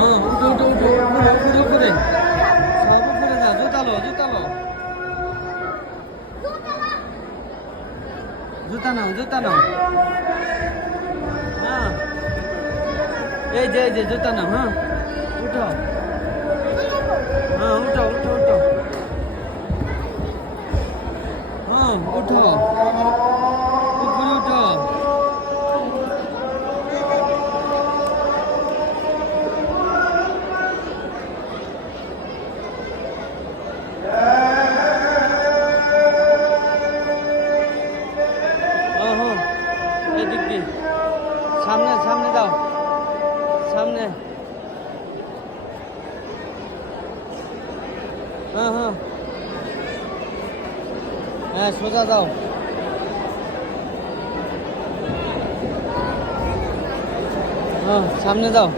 হ্যাঁ উঠো উঠো উঠো উপরে উপরে উপরে সব উপরে যা জুতা লো জুতা নাও হ্যাঁ এই যে জুতা নাও হ্যাঁ উঠো হ্যাঁ উঠো উঠো উঠো হ্যাঁ উঠো উপরে উঠো এদিক দিয়ে সামনে সামনে দাও সামনে হ্যাঁ সোজা দাও হ্যাঁ সামনে দাও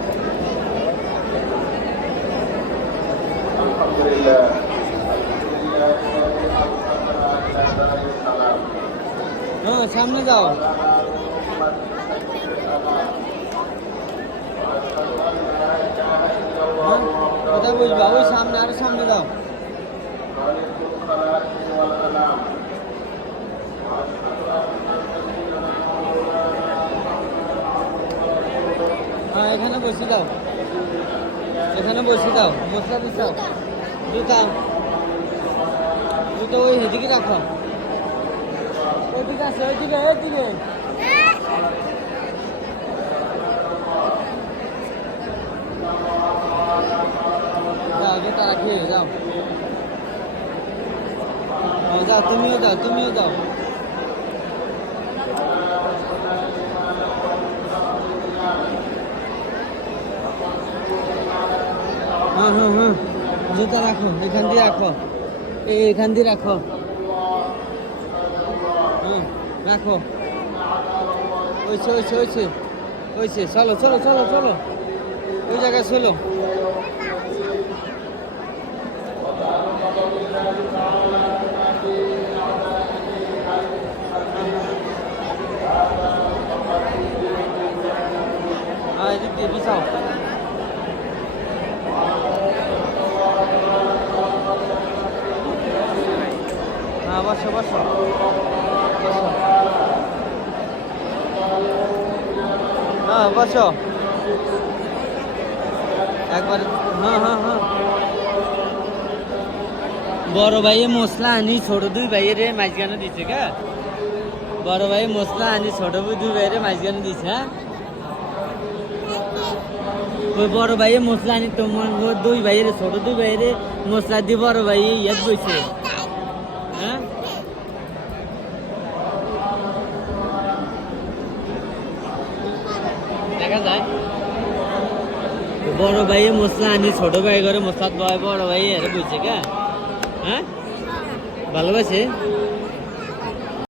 হ্যাঁ সামনে দাও কোথায় বুঝবা ওই সামনে আরো সামনে দাও হ্যাঁ এখানে বসে দাও মশলা দিচ্ছাও জুতা ওই এদিকে রাখো ওইদিকে আছে ওইদিকে যাও তারা খেয়ে যাও যাও তুমিও যাও হ্যাঁ জুতা রাখো এখান দিয়ে রাখো রাখো ওইছে চলো ওই জায়গায় চলো এদিক দিয়ে বিছাও হ্যাঁ বসো হ্যাঁ বসো একবার হ্যাঁ বড় ভাইয়ে মশলা আনি ছোট দুই ভাইয়ের মাঝখানে দিছে কা বড় ভাই মশলা আনি ছোট দুই ভাইয়ের মাঝখানে দিছে হ্যাঁ ওই বড় ভাইয়ে মশলা আনি তোমার দুই ভাইয়ের ছোট দুই ভাইয়ের মশলা দিয়ে বড় ভাই ইয়াদ বইছে হ্যাঁ দেখা যায় বড় ভাইয়ে মশলা আনি ছোট ভাই ঘরে মশলা বড় ভাই এর বইছে কা হ্যাঁ ভালোবাসে